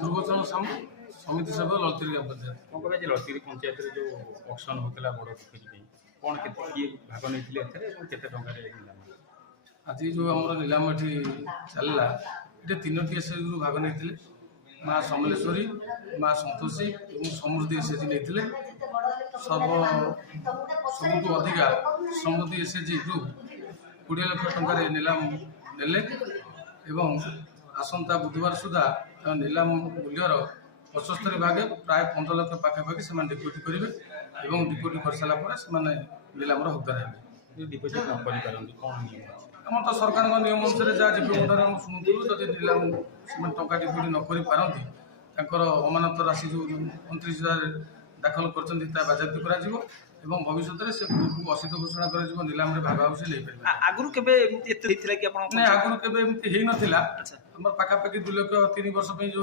दुर्गोचन समिति सभ्य ललतिरी ग्राम पंचायत। कौन कह ललतिरी पंचायत जो ऑक्शन होता बड़ पोखरी कौन किए भाग नहीं आज जो आम नीलाम ये चलला ये तीनोटी एसएच भाग नहीं माँ समलेश्वरी माँ संतोषी और समृद्धि एसएच नहीं सबुठ अधिका समृद्धि एसएच रु 20 लाख टंकार नीलाम ने आसंता बुधवार सुधा नीलाम मूल्यर 75 भाग प्राय 15 लाख पाखापाखि से डिपोजिट करेंगे और डिपोजिट कर सारापर से नीलाम हकदार हे डिपोजिट न कौन आम तो सरकार नियम अनुसार जहाँ जीवन शुणुलु जब नीलाम से टंका डिपोजिट न पारती अमानत राशि जो 29,000 दाखल कर बाजाप्त कर भविष्य में से ग्रुप को असित घोषणा कर नीलाम भाग हाउस नहीं पारे आगुरी आगुरी पाखापाखि 2 लाख 3 वर्ष जो